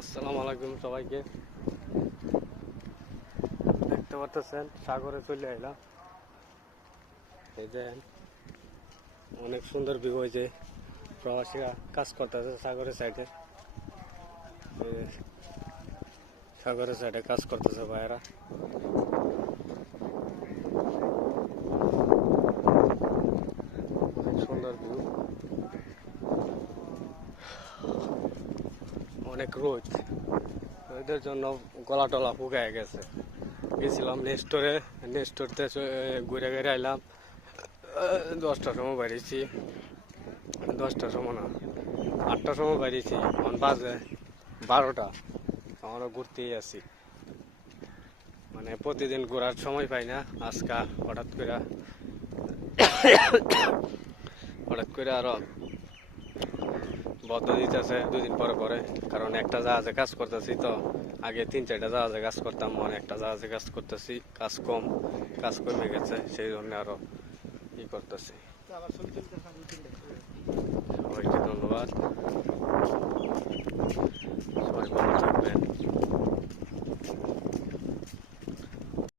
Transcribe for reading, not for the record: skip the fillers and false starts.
আসসালামু আলাইকুম সবাইকে। দেখতে পাচ্ছেন সাগরে চলে এলাম। এই যে অনেক সুন্দর ভিউ হয়েছে, প্রবাসীরা কাজ করতেছে সাগরের সাইডে। সাগরের সাইডে কাজ করতেছে ভাইয়েরা। অনেক সুন্দর ভিউ, অনেক রোদ, এদের জন্য গলা টলা শুকায় গেছে। গেছিলাম নেস্টোরতে ঘুরে ঘুরে আইলাম। 10টার সময় বেরিয়েছি, 10টার সময় না 8টার সময় বেরিয়েছি, এখন বাজে 12টা। আমরা ঘুরতেই আছি, মানে প্রতিদিন ঘোরার সময় পাই না। আজকা হঠাৎ করে আরো বদ্ধ দিতেছে 2 দিন পরে পরে, কারণ একটা জাহাজে কাজ করতেছি তো। আগে 3-4টা জাহাজে কাজ করতাম, মানে একটা জাহাজে কাজ করতেছি, কাজ কমে গেছে, সেই জন্য আরো ই করতেছি। সবাইকে ধন্যবাদ, সবাই ভালো থাকবেন।